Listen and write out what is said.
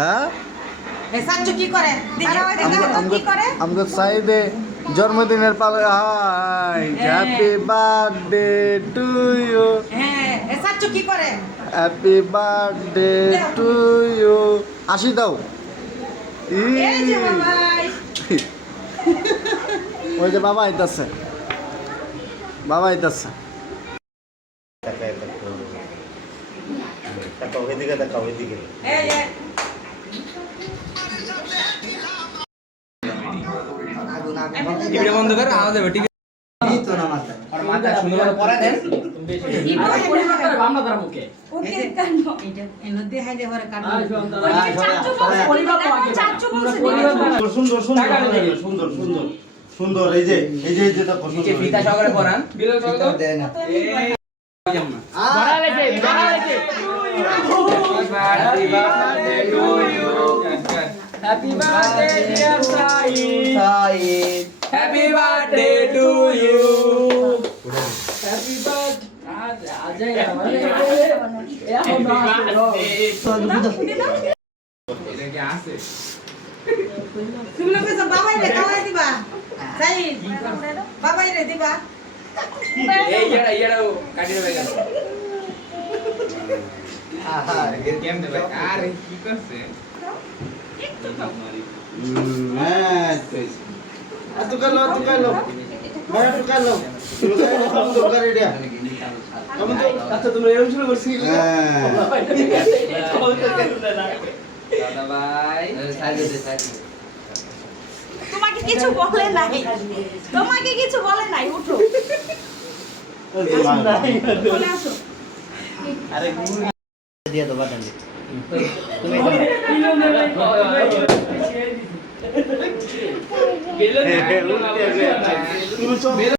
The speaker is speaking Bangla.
হ্যাঁ সাচ্চু কি করে কি করে আমগো সাইডে জন্মদিনের পালে hi happy birthday to you হ্যাঁ সাচ্চু কি করে হ্যাপি বার্থডে টু ইউ আসি দাও এই যে বাবাই ওই যে বাবা আইতাছে বাবা আইতাছে এই এই টিভিটা বন্ধ কর আওয়াজ হবে ঠিক এই তো না মাথা আর মাথা সুন্দর করে পড়া দেন আমরা তার মুখে ওকে কানো এটা এনতে হাইলে হরে কানো ওই হ্যাঁ, চাচ্চু সবাই, বলছে চাচ্চু বলছে সুন্দর সুন্দর সুন্দর সুন্দর এই যে যেটা পছন্দ নিচে ফিতা সহকারে পরান বিলো চল তো দেয় না ধরা লেছে happy birthday to you happy birthday dear Saeed Saeed happy birthday to you happy birthday আজ মানে এখন এটা কি আছে তুমি লোকে সব বাবাই রে খাওয়াই দিবা তাই বাবাই রে দিবা এই ইয়াড়াও কাটি দেবে কেন আহা গেম দেবে আরে কি করছে হ্যাঁ তুই কালো ভাই তুই কালো দরকার এটা আমি তো আচ্ছা তুমি এরকম শুরু করছিস দাদা ভাই তোমাকে কিছু বলে নাই তোমাকে কিছু বলে নাই উঠো চলে আসো আরে দিয়ে দাও বাটন তুমি গেল